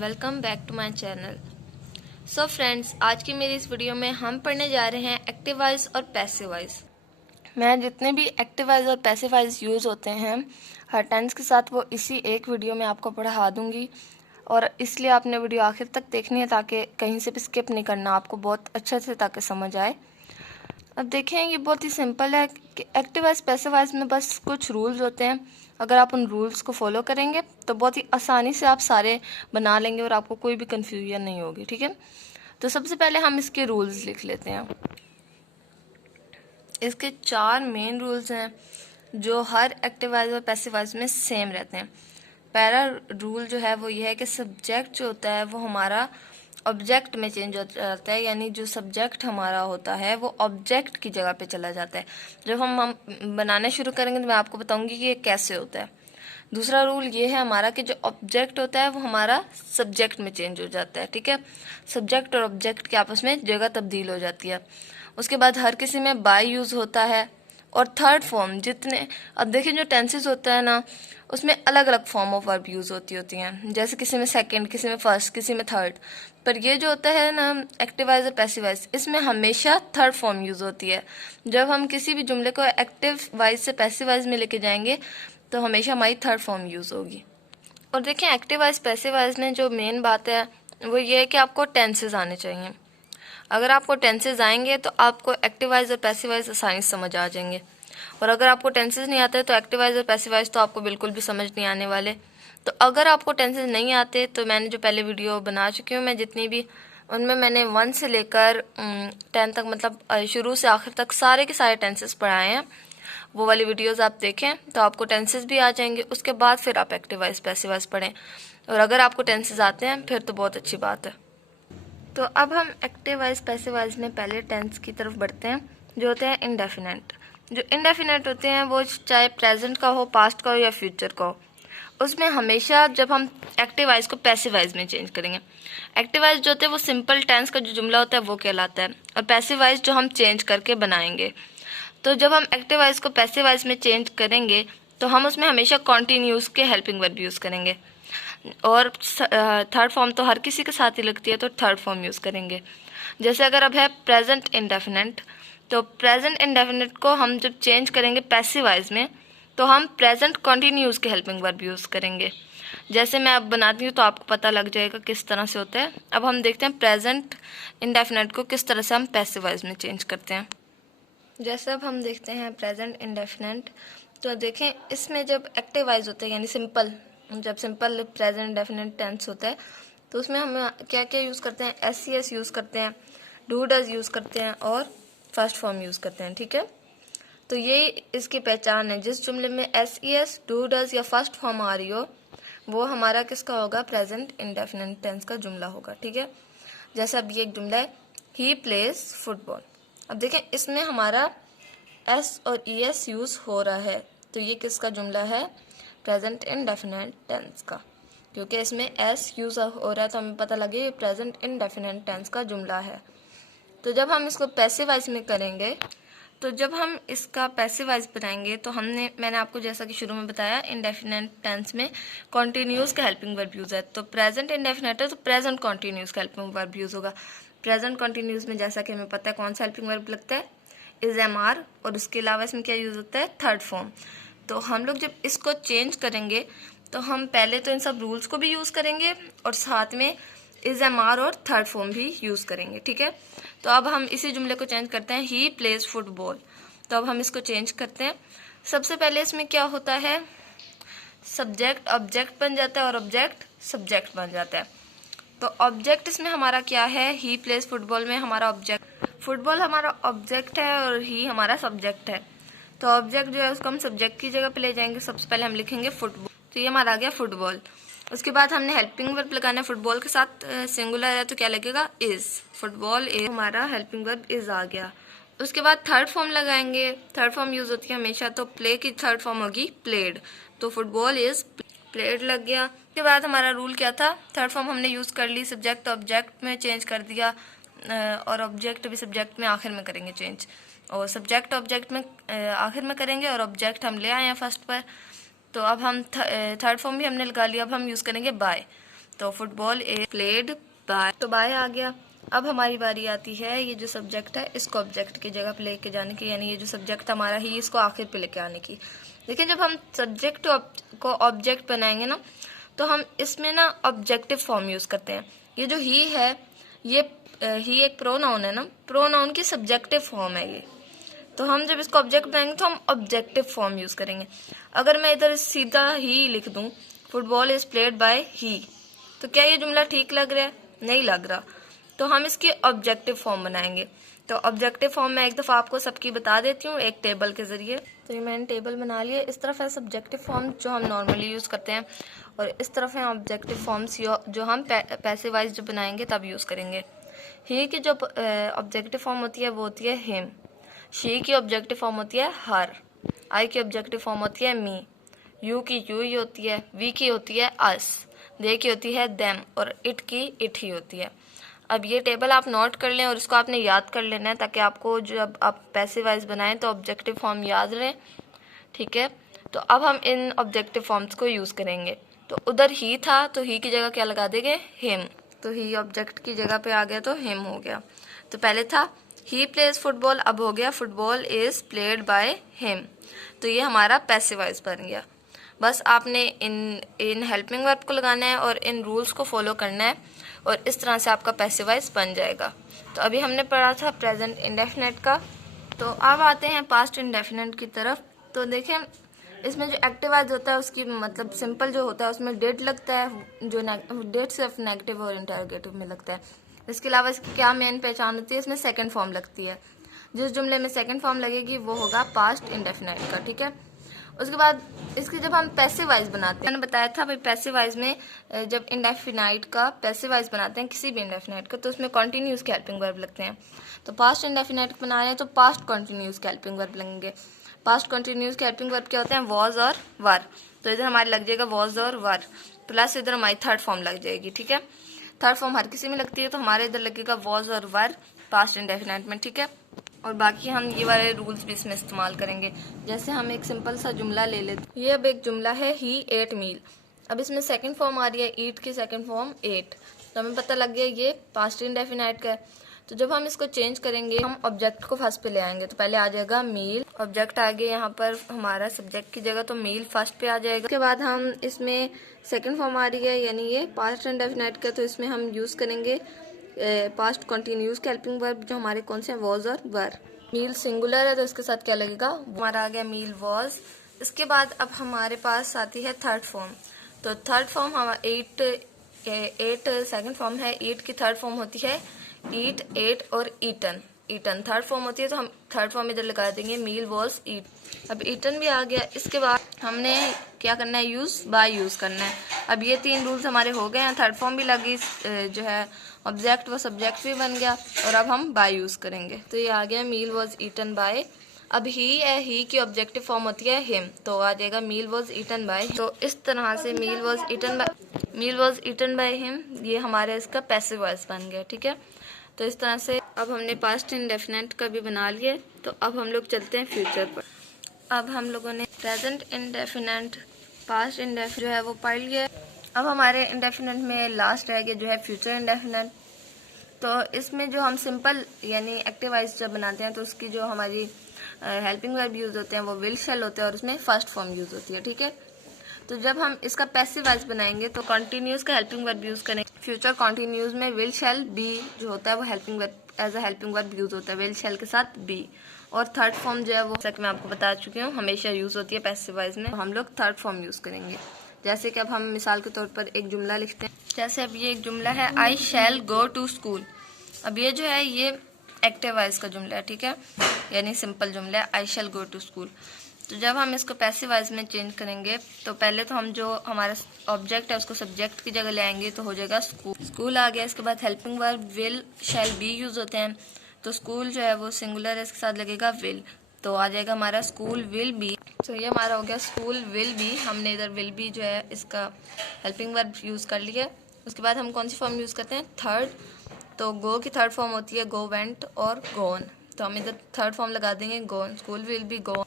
Welcome back to my channel. So friends, आज की मेरी इस वीडियो में हम पढ़ने जा रहे हैं एक्टिव वॉइस और पैसिव वॉइस। मैं जितने भी एक्टिव वॉइस और पैसिव वॉइस यूज़ होते हैं हर टेंस के साथ वो इसी एक वीडियो में आपको पढ़ा दूंगी, और इसलिए आपने वीडियो आखिर तक देखनी है ताकि कहीं से भी स्किप नहीं करना, आपको बहुत अच्छे से ताकि समझ आए। अब देखें, ये बहुत ही सिंपल है कि एक्टिव वॉइस पैसिव वॉइस में बस कुछ रूल्स होते हैं। अगर आप उन रूल्स को फॉलो करेंगे तो बहुत ही आसानी से आप सारे बना लेंगे और आपको कोई भी कन्फ्यूजन नहीं होगी। ठीक है, तो सबसे पहले हम इसके रूल्स लिख लेते हैं। इसके 4 मेन रूल्स हैं जो हर एक्टिव वॉइस और पैसिव वॉइस में सेम रहते हैं। पहला रूल जो है वो ये है कि सब्जेक्ट जो होता है वो हमारा ऑब्जेक्ट में चेंज हो जाता है, यानी जो सब्जेक्ट हमारा होता है वो ऑब्जेक्ट की जगह पे चला जाता है। जब हम बनाने शुरू करेंगे तो मैं आपको बताऊंगी कि ये कैसे होता है। दूसरा रूल ये है हमारा कि जो ऑब्जेक्ट होता है वो हमारा सब्जेक्ट में चेंज हो जाता है। ठीक है, सब्जेक्ट और ऑब्जेक्ट के आपस में जगह तब्दील हो जाती है। उसके बाद हर किसी में बाय यूज़ होता है। और थर्ड फॉर्म जितने, अब देखिए जो टेंसेस होता है ना उसमें अलग अलग फॉर्म ऑफ वर्ब यूज़ होती हैं, जैसे किसी में सेकंड, किसी में फर्स्ट, किसी में थर्ड। पर ये जो होता है ना एक्टिव वॉइस और पैसिव वॉइस, इसमें हमेशा थर्ड फॉर्म यूज़ होती है। जब हम किसी भी जुमले को एक्टिव वॉइस से पैसिव वॉइस में लेके जाएंगे तो हमेशा हमारी थर्ड फॉर्म यूज़ होगी। और देखें, एक्टिव वॉइस पैसिव वॉइस में जो मेन बात है वो ये है कि आपको टेंसेस आने चाहिए। अगर आपको टेंसेस आएंगे तो आपको एक्टिव वॉइस और पैसिव वॉइस आसानी से समझ आ जाएंगे, और अगर आपको टेंसेस नहीं आते तो एक्टिव वॉइस और पैसिव वॉइस तो आपको बिल्कुल भी समझ नहीं आने वाले। तो अगर आपको टेंसेस नहीं आते तो मैंने जो पहले वीडियो बना चुकी हूँ मैं जितनी भी, उनमें मैंने 1 से लेकर 10 तक, मतलब शुरू से आखिर तक सारे के सारे टेंसेस पढ़ाए हैं। वो वाली वीडियोस आप देखें तो आपको टेंसेस भी आ जाएंगे। उसके बाद फिर आप एक्टिव वॉइस पैसिव वॉइस पढ़ें, और अगर आपको टेंसेस आते हैं फिर तो बहुत अच्छी बात है। तो अब हम एक्टिव वॉइस पैसिव वॉइस में पहले टेंस की तरफ बढ़ते हैं, जो होते हैं इंडेफिनेट। जो इंडेफिनेट होते हैं वो चाहे प्रेजेंट का हो, पास्ट का हो या फ्यूचर का हो, उसमें हमेशा जब हम एक्टिव वॉइस को पैसिव वॉइस में चेंज करेंगे, एक्टिव वॉइस जो होते हैं वो सिंपल टेंस का जो जुमला होता है वो कहलाता है, और पैसिव वॉइस जो हम चेंज करके बनाएंगे। तो जब हम एक्टिव वॉइस को पैसिव वॉइस में चेंज करेंगे तो हम उसमें हमेशा कॉन्टिन्यूस के हेल्पिंग वर्ब यूज़ करेंगे, और थर्ड फॉर्म तो हर किसी के साथ ही लगती है तो थर्ड फॉर्म यूज़ करेंगे। जैसे अगर अब है प्रेजेंट इंडेफिनेट, तो प्रेजेंट इंडेफिनेट को हम जब चेंज करेंगे पैसिव वॉइस में तो हम प्रेजेंट कॉन्टिन्यूस के हेल्पिंग वर्ब यूज़ करेंगे। जैसे मैं अब बनाती हूँ तो आपको पता लग जाएगा किस तरह से होता है। अब हम देखते हैं प्रेजेंट इंडेफिनेट को किस तरह से हम पैसिव वॉइस में चेंज करते हैं। जैसे अब हम देखते हैं प्रेजेंट इंडेफिनेट, तो देखें इसमें जब एक्टिव वॉइस होते हैं यानी सिंपल, जब सिंपल प्रेजेंट इंडेफिनेट टेंस होता है तो उसमें हम क्या क्या यूज़ करते हैं, एस यूज़ करते हैं, डू डज यूज़ करते हैं और फर्स्ट फॉर्म यूज़ करते हैं। ठीक है, तो ये इसकी पहचान है। जिस जुमले में एस, डू डज या फर्स्ट फॉर्म आ रही हो वो हमारा किसका होगा, प्रेजेंट इंडेफिनेट टेंस का जुमला होगा। ठीक है, जैसे अब ये एक जुमला है, ही प्लेज फुटबॉल। अब देखें इसमें हमारा एस और एस यूज़ हो रहा है, तो ये किसका जुमला है, प्रेजेंट इंडेफिनेट टेंस का, क्योंकि इसमें एस यूज़ हो रहा है तो हमें पता लगे ये प्रेजेंट इंडेफिनेट टेंस का जुमला है। तो जब हम इसको पैसिव वॉइस में करेंगे, तो जब हम इसका पैसिव वॉइस बनाएंगे तो मैंने आपको जैसा कि शुरू में बताया इंडेफिनेट टेंस में कॉन्टिन्यूस का हेल्पिंग वर्ब यूज़ है। तो प्रेजेंट इंडेफिनेट है तो प्रेजेंट कॉन्टिन्यूस का हेल्पिंग वर्ब यूज़ होगा। प्रेजेंट कॉन्टिन्यूस में जैसा कि हमें पता है कौन सा हेल्पिंग वर्ब लगता है, इज एम आर, और उसके अलावा इसमें क्या यूज़ होता है, थर्ड फॉर्म। तो हम लोग जब इसको चेंज करेंगे तो हम पहले तो इन सब रूल्स को भी यूज़ करेंगे और साथ में इज एम आर और थर्ड फॉर्म भी यूज़ करेंगे। ठीक है, तो अब हम इसी जुमले को चेंज करते हैं, ही प्लेज फुटबॉल। तो अब हम इसको चेंज करते हैं। सबसे पहले इसमें क्या होता है, सब्जेक्ट ऑब्जेक्ट बन जाता है और ऑब्जेक्ट सब्जेक्ट बन जाता है। तो ऑब्जेक्ट इसमें हमारा क्या है, ही प्लेज फुटबॉल में हमारा ऑब्जेक्ट, फुटबॉल हमारा ऑब्जेक्ट है और ही हमारा सब्जेक्ट है। तो ऑब्जेक्ट जो है उसको हम सब्जेक्ट की जगह पे ले जाएंगे। सबसे पहले हम लिखेंगे फुटबॉल, तो ये हमारा आ गया फुटबॉल। उसके बाद हमने हेल्पिंग वर्ब लगाना है, फुटबॉल के साथ सिंगुलर है तो क्या लगेगा, इज, फुटबॉल इज, हमारा हेल्पिंग वर्ब इज आ गया। उसके बाद थर्ड फॉर्म लगाएंगे, थर्ड फॉर्म यूज होती है हमेशा, तो प्ले की थर्ड फॉर्म होगी प्लेड, तो फुटबॉल इज प्लेड लग गया। उसके बाद हमारा रूल क्या था, थर्ड फॉर्म हमने यूज कर ली, सब्जेक्ट ऑब्जेक्ट में चेंज कर दिया, और ऑब्जेक्ट भी सब्जेक्ट में आखिर में करेंगे चेंज, और सब्जेक्ट ऑब्जेक्ट में आखिर में करेंगे और ऑब्जेक्ट हम ले आए हैं फर्स्ट पर। तो अब हम थर्ड फॉर्म भी हमने लगा लिया, अब हम यूज़ करेंगे बाय। तो फुटबॉल इज प्लेड बाय, तो बाय आ गया। अब हमारी बारी आती है ये जो सब्जेक्ट है इसको ऑब्जेक्ट की जगह पे लेके जाने की, यानी ये जो सब्जेक्ट हमारा ही इसको आखिर पे लेके आने की। देखिए जब हम सब्जेक्ट को ऑब्जेक्ट बनाएंगे ना तो हम इसमें ना ऑब्जेक्टिव फॉर्म यूज करते हैं। ये जो ही है ये ही एक प्रोनाउन है ना, प्रोनाउन की सब्जेक्टिव फॉर्म है ये। तो हम जब इसको ऑब्जेक्ट बनाएंगे तो हम ऑब्जेक्टिव फॉर्म यूज करेंगे। अगर मैं इधर सीधा ही लिख दूं फुटबॉल इज प्लेड बाय ही, तो क्या ये जुमला ठीक लग रहा है? नहीं लग रहा। तो हम इसकी ऑब्जेक्टिव फॉर्म बनाएंगे। तो ऑब्जेक्टिव फॉर्म मैं एक दफा आपको सबकी बता देती हूँ एक टेबल के जरिए। तो ये मैंने टेबल बना लिया। इस तरफ है सब्जेक्टिव फॉर्म जो हम नॉर्मली यूज करते हैं, और इस तरफ है ऑब्जेक्टिव फॉर्म्स जो हम पैसिव वाइज जब बनाएंगे तब यूज करेंगे। ही की जो ऑब्जेक्टिव फॉर्म होती है वो होती है हिम। शी की ऑब्जेक्टिव फॉर्म होती है हर। आई की ऑब्जेक्टिव फॉर्म होती है मी। यू की यू ही होती है। वी की होती है अस। दे की होती है देम। और इट की इट ही होती है। अब ये टेबल आप नोट कर लें और इसको आपने याद कर लेना है ताकि आपको जब आप पैसिव वाइज बनाएं तो ऑब्जेक्टिव फॉर्म याद रहे। ठीक है, तो अब हम इन ऑब्जेक्टिव फॉर्म्स को यूज करेंगे। तो उधर ही था तो ही की जगह क्या लगा देंगे? हिम। तो ही ऑब्जेक्ट की जगह पे आ गया तो हिम हो गया। तो पहले था ही प्लेज फुटबॉल, अब हो गया football is played by him. तो ये हमारा पैसिव वाइज बन गया। बस आपने इन हेल्पिंग वर्ब को लगाना है और इन रूल्स को फॉलो करना है और इस तरह से आपका पैसिव वाइज बन जाएगा। तो अभी हमने पढ़ा था प्रेजेंट इंडेफिनिट का। तो अब आते हैं पास्ट इंडेफिनिट की तरफ। तो देखें इसमें जो एक्टिव वाइज होता है उसकी मतलब सिंपल जो होता है उसमें डेट लगता है, जो डेट सिर्फ नेगेटिव और इंटरोगेटिव में लगता है। इसके अलावा इसकी क्या मेन पहचान होती है? इसमें सेकंड फॉर्म लगती है। जिस जुमले में सेकंड फॉर्म लगेगी वो होगा पास्ट इंडेफिनिट का। ठीक है, उसके बाद इसके जब हम पैसिव वाइज बनाते हैं, मैंने बताया था भाई पैसिव वाइज में जब इंडेफिनाइट का पैसिव वाइज बनाते हैं किसी भी इंडेफिनाइट का तो उसमें कॉन्टिन्यूस के हेल्पिंग वर्ब लगते हैं। तो पास्ट इंडेफिनाइट बना रहे हैं तो पास्ट कॉन्टिन्यूस के हेल्पिंग वर्ब लगेंगे। पास्ट कॉन्टिन्यूस के हेल्पिंग वर्ब क्या होते हैं? वॉज और वर। तो इधर हमारे लग जाएगा वॉज और वर, प्लस इधर हमारी थर्ड फॉर्म लग जाएगी। ठीक है, थर्ड फॉर्म हर किसी में लगती है तो हमारे इधर लगेगा वॉज और वर पास्ट इंडेफिनाइट में। ठीक है, और बाकी हम ये वाले रूल्स भी इसमें इस्तेमाल करेंगे। जैसे हम एक सिंपल सा जुमला ले लेते हैं। ये अब एक जुमला है ही एट मील। अब इसमें सेकंड फॉर्म आ रही है ईट की, सेकंड फॉर्म एट। तो हमें पता लग गया ये पास्ट इंडेफिनाइट का है। तो जब हम इसको चेंज करेंगे हम ऑब्जेक्ट को फर्स्ट पे ले आएंगे। तो पहले आ जाएगा मील, ऑब्जेक्ट आ गया यहाँ पर हमारा सब्जेक्ट की जगह, तो मील फर्स्ट पे आ जाएगा। उसके बाद हम इसमें सेकंड फॉर्म आ रही है यानी ये पास्ट इंडेफिनाइट का, तो इसमें हम यूज करेंगे पास्ट कॉन्टिन्यूस के हेल्पिंग वर्ब जो हमारे कौन से हैं? वॉज और वर। मील सिंगुलर है तो इसके साथ क्या लगेगा? हमारा आ गया मील वॉज। इसके बाद अब हमारे पास आती है थर्ड फॉर्म। तो थर्ड फॉर्म हमारा एट सेकंड फॉर्म है। ईट की थर्ड फॉर्म होती है ईट, एट और ईटन। ईटन थर्ड फॉर्म होती है तो हम थर्ड फॉर्म इधर लगा देंगे मील वॉज ईट। अब ईटन भी आ गया। इसके बाद हमने क्या करना है? यूज बाय यूज करना है। अब ये तीन रूल्स हमारे हो गए हैं। थर्ड फॉर्म भी लगी, जो है ऑब्जेक्ट व सब्जेक्ट भी बन गया, और अब हम बाय यूज करेंगे। तो ये आ गया मील वॉज ईटन बाय। अब ही है, ही की ऑब्जेक्टिव फॉर्म होती है हिम, तो आ जाएगा मील वॉज ईटन बाय। तो इस तरह से मील वॉज ईटन बाय हिम ये हमारे इसका पैसिव वॉइस बन गया। ठीक है, तो इस तरह से अब हमने पास्ट इंडेफिनिट का भी बना लिया। तो अब हम लोग चलते हैं फ्यूचर पर। अब हम लोगों ने प्रेजेंट इंडेफिनिट, पास्ट इंडेफिनिट जो है वो पढ़ लिया। अब हमारे इंडेफिनिट में लास्ट रह गया जो है फ्यूचर इंडेफिनिट। तो इसमें जो हम सिंपल यानी एक्टिव वाइज जब बनाते हैं तो उसकी जो हमारी हेल्पिंग वर्ब यूज होते हैं वो विल शेल होते हैं और उसमें फर्स्ट फॉर्म यूज होती है। ठीक है, तो जब हम इसका पैसिव वाइज बनाएंगे तो कॉन्टिन्यूस का हेल्पिंग वर्ब यूज करेंगे। फ्यूचर कॉन्टिन्यूस में विल शेल बी जो होता है वो helping verb as a helping verb use होता है विल शेल के साथ बी। और थर्ड फॉर्म जो है वो जैसा कि मैं आपको बता चुकी हूँ हमेशा यूज होती है पैसिव वाइज में, हम लोग थर्ड फॉर्म यूज करेंगे। जैसे कि अब हम मिसाल के तौर पर एक जुमला लिखते हैं। जैसे अब ये एक जुमला है आई शैल गो टू स्कूल। अब ये जो है ये एक्टिव वाइज का जुमला है। ठीक है, यानी सिंपल जुमला है आई शैल गो टू स्कूल। तो जब हम इसको पैसिव वाइज में चेंज करेंगे तो पहले तो हम जो हमारा ऑब्जेक्ट है उसको सब्जेक्ट की जगह ले आएंगे, तो हो जाएगा स्कूल। स्कूल आ गया। इसके बाद helping verb will shall be use होते हैं, तो स्कूल जो है वो सिंगुलर है, इसके साथ लगेगा विल, तो आ जाएगा हमारा स्कूल विल बी। तो ये हमारा हो गया स्कूल विल बी। हमने इधर विल बी जो है इसका हेल्पिंग वर्ब यूज कर लिया। उसके बाद हम कौन सी फॉर्म यूज करते हैं? थर्ड। तो गो की थर्ड फॉर्म होती है गो, वेंट और गोन, तो हम इधर थर्ड फॉर्म लगा देंगे गोन। स्कूल विल बी गोन,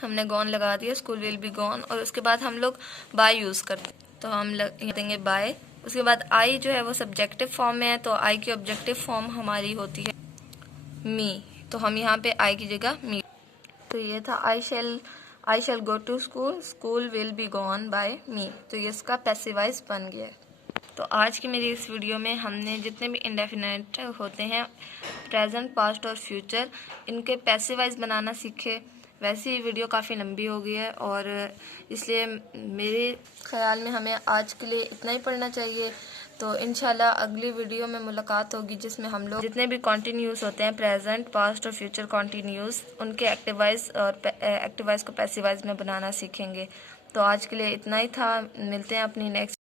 हमने गॉन लगा दिया, स्कूल विल बी गॉन। और उसके बाद हम लोग बाय यूज करते हैं, तो हम देंगे बाय उसके बाद आई जो है वो सब्जेक्टिव फॉर्म में है, तो आई की ऑब्जेक्टिव फॉर्म हमारी होती है मी, तो हम यहाँ पे आई की जगह मी। तो ये था I shall go to school, school will be gone by me, तो ये इसका पैसिवाइज बन गया है। तो आज की मेरी इस वीडियो में हमने जितने भी इंडेफिनिट होते हैं प्रेजेंट, पास्ट और फ्यूचर, इनके पैसिवाइज बनाना सीखे। वैसे ही वीडियो काफ़ी लंबी हो गई है और इसलिए मेरे ख्याल में हमें आज के लिए इतना ही पढ़ना चाहिए। तो इंशाल्लाह अगली वीडियो में मुलाकात होगी जिसमें हम लोग जितने भी कॉन्टिन्यूस होते हैं प्रेजेंट, पास्ट और फ्यूचर कॉन्टिन्यूस, उनके एक्टिवाइज और एक्टिवाइज को पैसिवाइज में बनाना सीखेंगे। तो आज के लिए इतना ही था, मिलते हैं अपनी नेक्स्ट